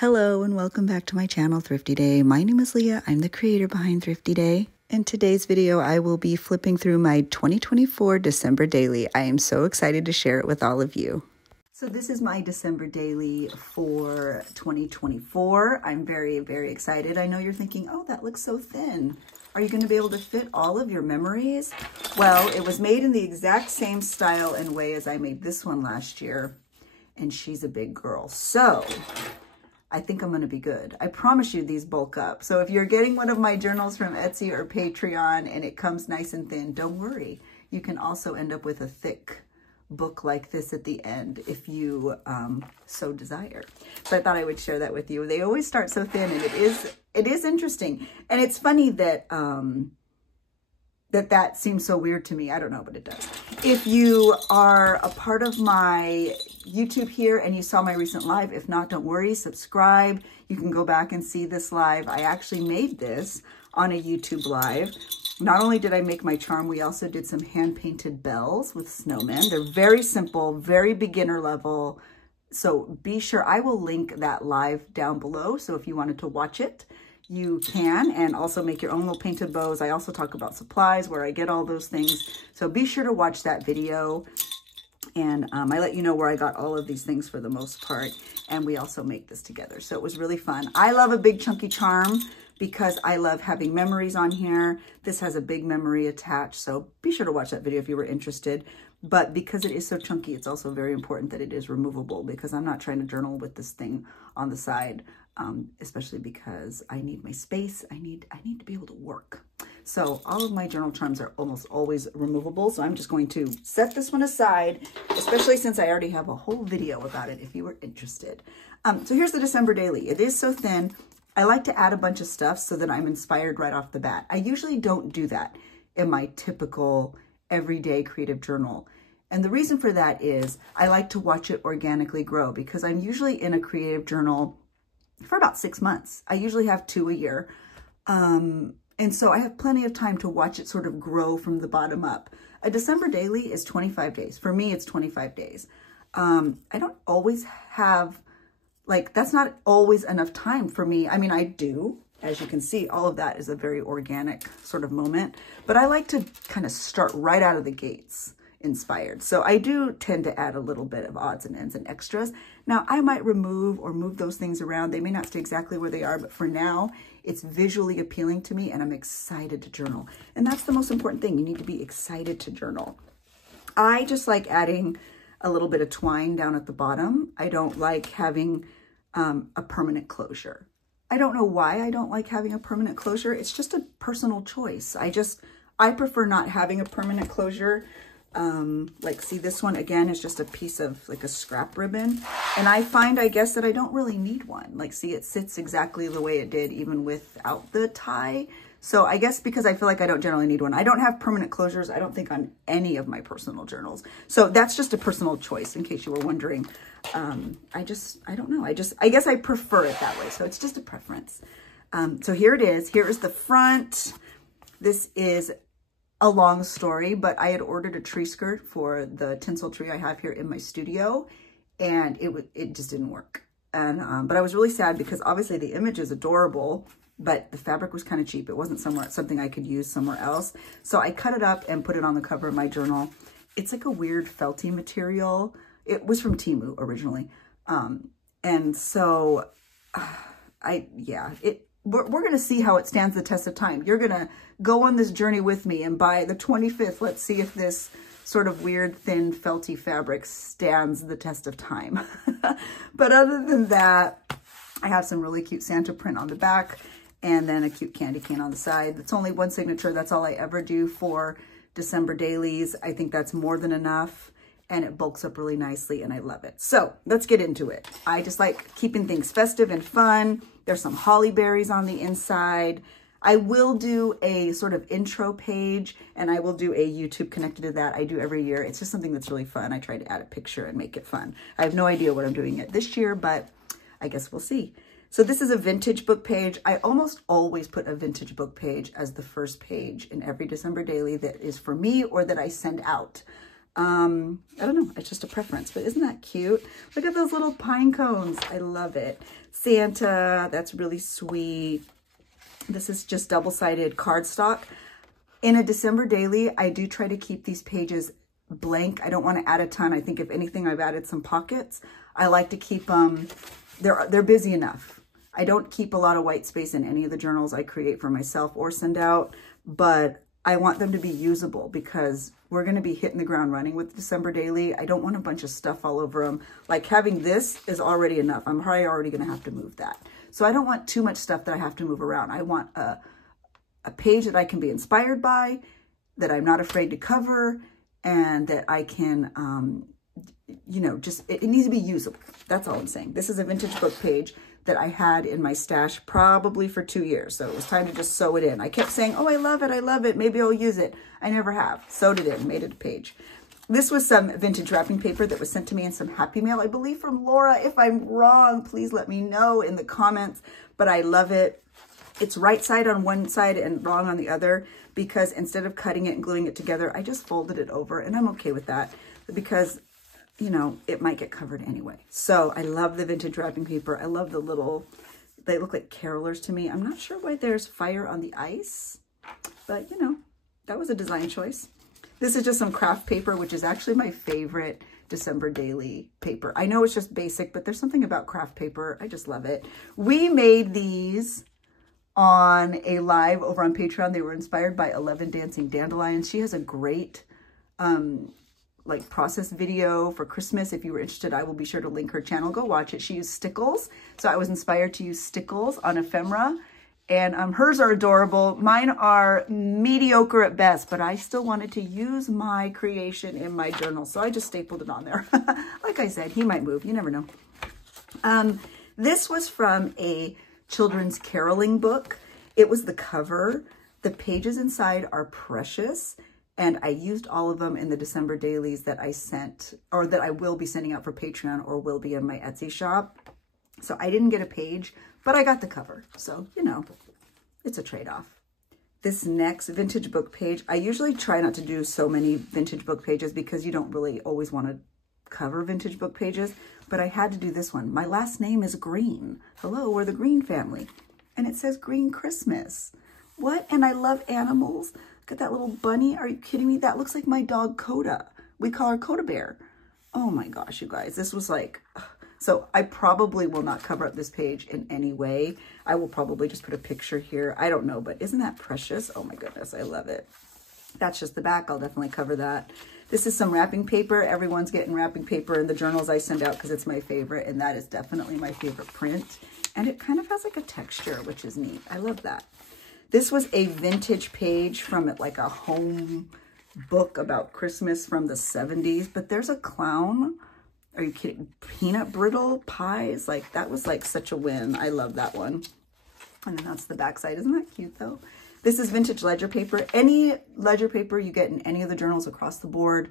Hello and welcome back to my channel, Thrifty Day. My name is Leah. I'm the creator behind Thrifty Day. In today's video, I will be flipping through my 2024 December daily. I am so excited to share it with all of you. So this is my December daily for 2024. I'm very, very excited. I know you're thinking, oh, that looks so thin. Are you going to be able to fit all of your memories? Well, it was made in the exact same style and way as I made this one last year. And she's a big girl. So I think I'm going to be good. I promise you these bulk up. So if you're getting one of my journals from Etsy or Patreon and it comes nice and thin, don't worry. You can also end up with a thick book like this at the end if you so desire. So I thought I would share that with you. They always start so thin, and it is interesting. And it's funny that that seems so weird to me. I don't know, but it does. If you are a part of my YouTube here and you saw my recent live, if not, don't worry, subscribe. You can go back and see this live. I actually made this on a YouTube live. Not only did I make my charm, we also did some hand-painted bells with snowmen. They're very simple, very beginner level. So be sure, I will link that live down below. So if you wanted to watch it, you can, and also make your own little painted bows. I also talk about supplies, where I get all those things. So be sure to watch that video. And I let you know where I got all of these things for the most part. And we also make this together. So it was really fun. I love a big chunky charm because I love having memories on here. This has a big memory attached. So be sure to watch that video if you were interested. But because it is so chunky, it's also very important that it is removable, because I'm not trying to journal with this thing on the side, especially because I need my space. I need to be able to work. So all of my journal charms are almost always removable. So I'm just going to set this one aside, especially since I already have a whole video about it if you were interested. So here's the December daily. It is so thin. I like to add a bunch of stuff so that I'm inspired right off the bat. I usually don't do that in my typical everyday creative journal. And the reason for that is I like to watch it organically grow, because I'm usually in a creative journal for about 6 months. I usually have 2 a year. And so I have plenty of time to watch it sort of grow from the bottom up. A December daily is 25 days. For me, it's 25 days. I don't always have, like, that's not always enough time for me. I mean, I do. As you can see, all of that is a very organic sort of moment. But I like to kind of start right out of the gates inspired. So I do tend to add a little bit of odds and ends and extras. Now, I might remove or move those things around. They may not stay exactly where they are, but for now, it's visually appealing to me and I'm excited to journal. And that's the most important thing. You need to be excited to journal. I just like adding a little bit of twine down at the bottom. I don't like having a permanent closure. I don't know why I don't like having a permanent closure. It's just a personal choice. I prefer not having a permanent closure. Like, see, this one again is just a piece of like a scrap ribbon. And I find, I guess, that I don't really need one. Like, see, it sits exactly the way it did even without the tie. So I guess because I feel like I don't generally need one. I don't have permanent closures, I don't think, on any of my personal journals. So that's just a personal choice, in case you were wondering. I don't know. I guess I prefer it that way. So it's just a preference. So here it is. Here is the front. This is a long story, but I had ordered a tree skirt for the tinsel tree I have here in my studio, and it just didn't work. And but I was really sad because obviously the image is adorable, but the fabric was kind of cheap. It wasn't something I could use somewhere else. So I cut it up and put it on the cover of my journal. It's like a weird felty material. It was from Temu originally. And so we're going to see how it stands the test of time. You're going to go on this journey with me, and by the 25th, let's see if this sort of weird, thin, felty fabric stands the test of time. But other than that, I have some really cute Santa print on the back, and then a cute candy cane on the side. It's only one signature. That's all I ever do for December dailies. I think that's more than enough, and it bulks up really nicely, and I love it. So let's get into it. I just like keeping things festive and fun. There's some holly berries on the inside. I will do a sort of intro page, and I will do a YouTube connected to that. I do every year. It's just something that's really fun. I try to add a picture and make it fun. I have no idea what I'm doing yet this year, but I guess we'll see. So this is a vintage book page. I almost always put a vintage book page as the first page in every December daily that is for me or that I send out. I don't know, it's just a preference, but isn't that cute? Look at those little pine cones. I love it. Santa, that's really sweet. This is just double-sided cardstock. In a December daily, I do try to keep these pages blank. I don't want to add a ton. I think if anything, I've added some pockets. I like to keep them, they're busy enough. I don't keep a lot of white space in any of the journals I create for myself or send out, but I want them to be usable because we're going to be hitting the ground running with December daily. I don't want a bunch of stuff all over them. Like having this is already enough. I'm probably already going to have to move that. So I don't want too much stuff that I have to move around. I want a page that I can be inspired by, that I'm not afraid to cover, and that I can, you know, just, it needs to be usable. That's all I'm saying. This is a vintage book page that I had in my stash probably for 2 years. So it was time to just sew it in. I kept saying, oh, I love it. I love it. Maybe I'll use it. I never have. Sewed it in, made it a page. This was some vintage wrapping paper that was sent to me in some Happy Mail, I believe from Laura. If I'm wrong, please let me know in the comments, but I love it. It's right side on one side and wrong on the other because instead of cutting it and gluing it together, I just folded it over, and I'm okay with that because, you know, it might get covered anyway. So I love the vintage wrapping paper. I love the little, they look like carolers to me. I'm not sure why there's fire on the ice, but you know, that was a design choice. This is just some craft paper, which is actually my favorite December daily paper. I know it's just basic, but there's something about craft paper. I just love it. We made these on a live over on Patreon. They were inspired by 11 Dancing Dandelions. She has a great like process video for Christmas. If you were interested, I will be sure to link her channel. Go watch it. She used stickles. So I was inspired to use stickles on ephemera, and hers are adorable. Mine are mediocre at best, but I still wanted to use my creation in my journal. So I just stapled it on there. Like I said, he might move. You never know. This was from a children's caroling book. It was the cover. The pages inside are precious. And I used all of them in the December dailies that I sent, or that I will be sending out for Patreon or will be in my Etsy shop. So I didn't get a page, but I got the cover. So, you know, it's a trade-off. This next vintage book page, I usually try not to do so many vintage book pages because you don't really always want to cover vintage book pages, but I had to do this one. My last name is Green. Hello, we're the Green family. And it says Green Christmas. What? And I love animals. Look at that little bunny. Are you kidding me? That looks like my dog Coda. We call her Coda Bear. Oh my gosh, you guys. This was like, so I probably will not cover up this page in any way. I will probably just put a picture here. I don't know, but isn't that precious? Oh my goodness, I love it. That's just the back. I'll definitely cover that. This is some wrapping paper. Everyone's getting wrapping paper in the journals I send out because it's my favorite, and that is definitely my favorite print. And it kind of has like a texture, which is neat. I love that. This was a vintage page from like a home book about Christmas from the 70s, but there's a clown. Are you kidding? Peanut brittle pies. Like that was like such a win. I love that one. And then that's the back side. Isn't that cute though? This is vintage ledger paper. Any ledger paper you get in any of the journals across the board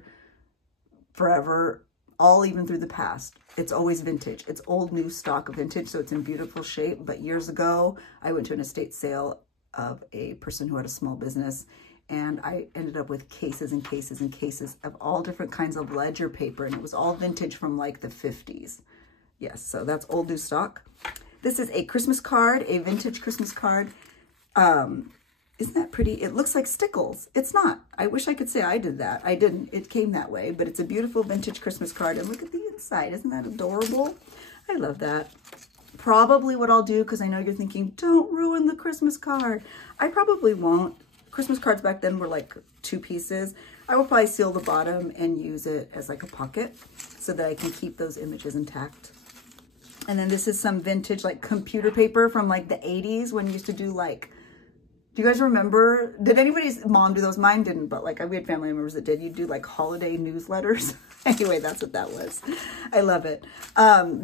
forever, all even through the past, it's always vintage. It's old new stock vintage, so it's in beautiful shape. But years ago, I went to an estate sale of a person who had a small business, and I ended up with cases and cases and cases of all different kinds of ledger paper, and it was all vintage from like the 50s. Yes, so that's old new stock. This is a Christmas card, a vintage Christmas card. Isn't that pretty? It looks like stickles. It's not. I wish I could say I did that. I didn't. It came that way, but it's a beautiful vintage Christmas card, and look at the inside. Isn't that adorable? I love that. Probably what I'll do, because I know you're thinking, don't ruin the Christmas card. I probably won't. Christmas cards back then were like 2 pieces. I will probably seal the bottom and use it as like a pocket so that I can keep those images intact. And then this is some vintage like computer paper from like the 80s when you used to do like, do you guys remember? Did anybody's mom do those? Mine didn't, but like we had family members that did. You'd do like holiday newsletters. Anyway, that's what that was. I love it.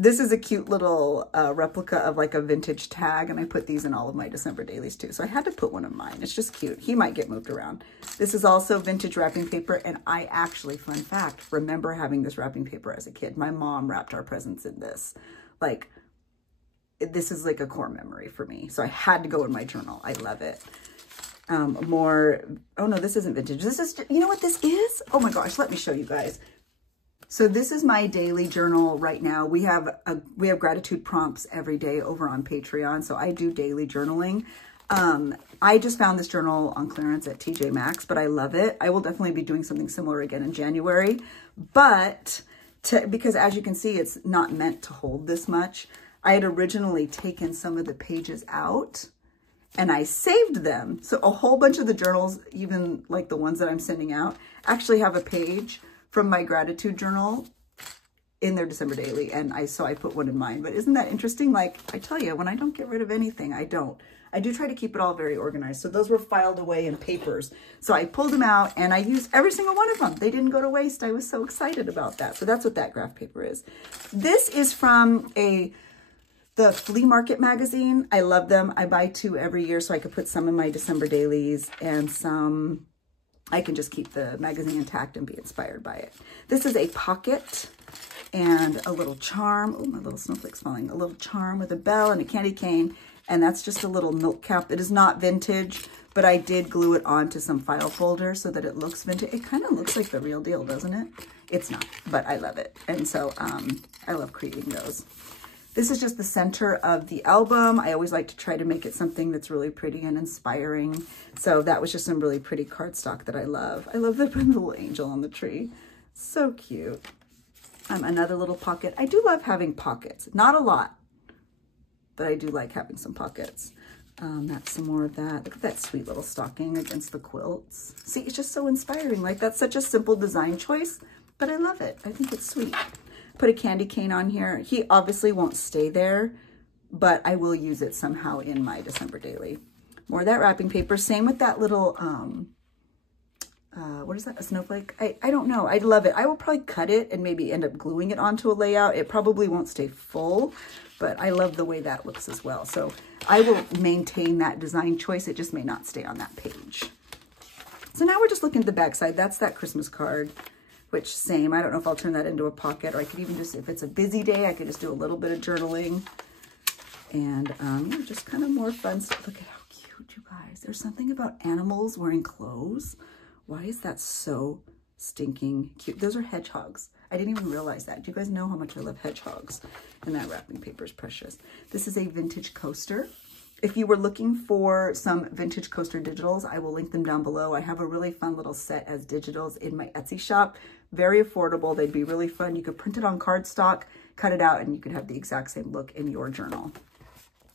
This is a cute little replica of like a vintage tag, and I put these in all of my December dailies too. So I had to put one of mine. It's just cute. He might get moved around. This is also vintage wrapping paper, and I actually, fun fact, remember having this wrapping paper as a kid. My mom wrapped our presents in this. Like, this is like a core memory for me. So I had to go in my journal. I love it. more, oh no, this isn't vintage. This is, you know what this is? Oh my gosh, let me show you guys. So this is my daily journal right now. We have gratitude prompts every day over on Patreon. So I do daily journaling. I just found this journal on clearance at TJ Maxx, but I love it. I will definitely be doing something similar again in January, but because as you can see, it's not meant to hold this much. I had originally taken some of the pages out and I saved them. So a whole bunch of the journals, even like the ones that I'm sending out, actually have a page from my gratitude journal in their December daily. And so I put one in mine, but isn't that interesting? Like I tell you, when I don't get rid of anything, I do try to keep it all very organized. So those were filed away in papers. So I pulled them out and I used every single one of them. They didn't go to waste. I was so excited about that. So that's what that graph paper is. This is from the flea market magazine. I love them. I buy 2 every year so I could put some in my December dailies and some I can just keep the magazine intact and be inspired by it. This is a pocket and a little charm. Oh, my little snowflake's falling. A little charm with a bell and a candy cane. And that's just a little milk cap. It is not vintage, but I did glue it onto some file folders so that it looks vintage. It kind of looks like the real deal, doesn't it? It's not, but I love it. And so I love creating those. This is just the center of the album. I always like to try to make it something that's really pretty and inspiring. So that was just some really pretty cardstock that I love. I love the little angel on the tree. So cute. Another little pocket. I do love having pockets. Not a lot, but I do like having some pockets. That's some more of that. Look at that sweet little stocking against the quilts. See, it's just so inspiring. Like that's such a simple design choice, but I love it. I think it's sweet. Put a candy cane on here. He obviously won't stay there, but I will use it somehow in my December daily. More of that wrapping paper. Same with that little, what is that, a snowflake? I don't know. I love it. I will probably cut it and maybe end up gluing it onto a layout. It probably won't stay full, but I love the way that looks as well. So I will maintain that design choice. It just may not stay on that page. So now we're just looking at the back side. That's that Christmas card. Which same, I don't know if I'll turn that into a pocket, or I could even just, if it's a busy day, I could just do a little bit of journaling. And yeah, just kind of more fun stuff. Look at how cute, you guys. There's something about animals wearing clothes. Why is that so stinking cute? Those are hedgehogs. I didn't even realize that. Do you guys know how much I love hedgehogs? And that wrapping paper is precious. This is a vintage coaster. If you were looking for some vintage coaster digitals, I will link them down below. I have a really fun little set as digitals in my Etsy shop. Very affordable. They'd be really fun. You could print it on cardstock, cut it out, and you could have the exact same look in your journal.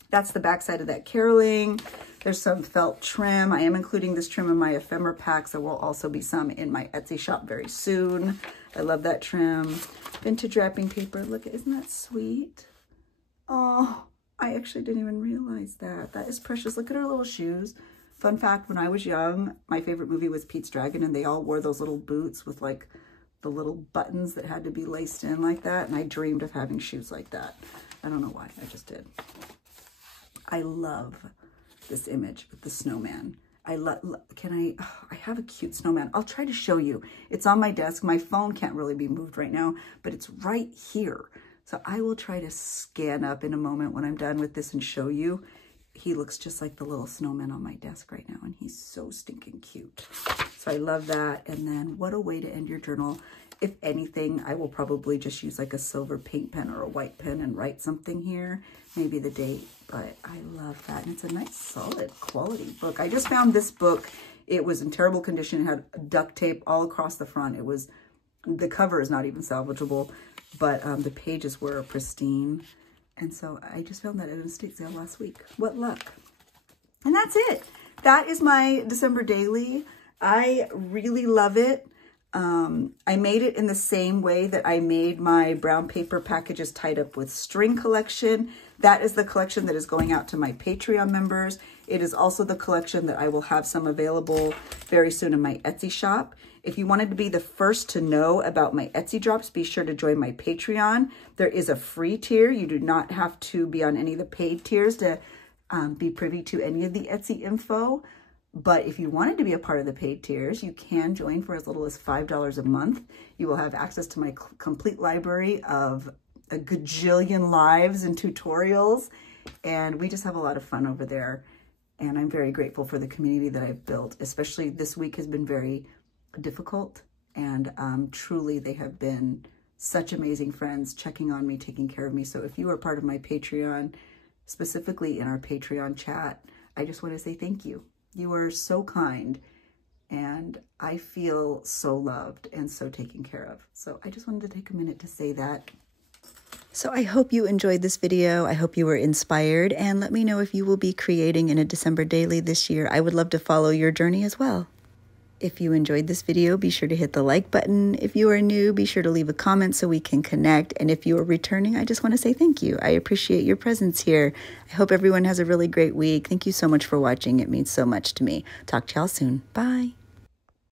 That's the back side of that caroling. There's some felt trim. I am including this trim in my ephemera packs. There will also be some in my Etsy shop very soon. I love that trim. Vintage wrapping paper. Look, isn't that sweet? Oh, I actually didn't even realize that. That is precious. Look at her little shoes. Fun fact, when I was young, my favorite movie was Pete's Dragon, and they all wore those little boots with like the little buttons that had to be laced in like that. And I dreamed of having shoes like that. I don't know why, I just did. I love this image with the snowman. I have a cute snowman. I'll try to show you. It's on my desk. My phone can't really be moved right now, but it's right here. So I will try to scan up in a moment when I'm done with this and show you. He looks just like the little snowman on my desk right now, and he's so stinking cute. So I love that. And then what a way to end your journal. If anything, I will probably just use like a silver paint pen or a white pen and write something here, maybe the date, but I love that. And it's a nice, solid quality book. I just found this book. It was in terrible condition. It had duct tape all across the front. The cover is not even salvageable, but the pages were pristine. And so I just found that at an estate sale last week. What luck. And that's it. That is my December daily. I really love it. I made it in the same way that I made my brown paper packages tied up with string collection. That is the collection that is going out to my Patreon members. It is also the collection that I will have some available very soon in my Etsy shop. If you wanted to be the first to know about my Etsy drops, be sure to join my Patreon. There is a free tier. You do not have to be on any of the paid tiers to be privy to any of the Etsy info. But if you wanted to be a part of the paid tiers, you can join for as little as $5 a month. You will have access to my complete library of a gajillion lives and tutorials. And we just have a lot of fun over there. And I'm very grateful for the community that I've built, especially this week has been very difficult. And truly, they have been such amazing friends, checking on me, taking care of me. So if you are part of my Patreon, specifically in our Patreon chat, I just want to say thank you. You are so kind, and I feel so loved and so taken care of. So I just wanted to take a minute to say that. So I hope you enjoyed this video. I hope you were inspired, and let me know if you will be creating in a December daily this year. I would love to follow your journey as well. If you enjoyed this video, be sure to hit the like button. If you are new, be sure to leave a comment so we can connect. And if you are returning, I just want to say thank you. I appreciate your presence here. I hope everyone has a really great week. Thank you so much for watching. It means so much to me. Talk to y'all soon. Bye.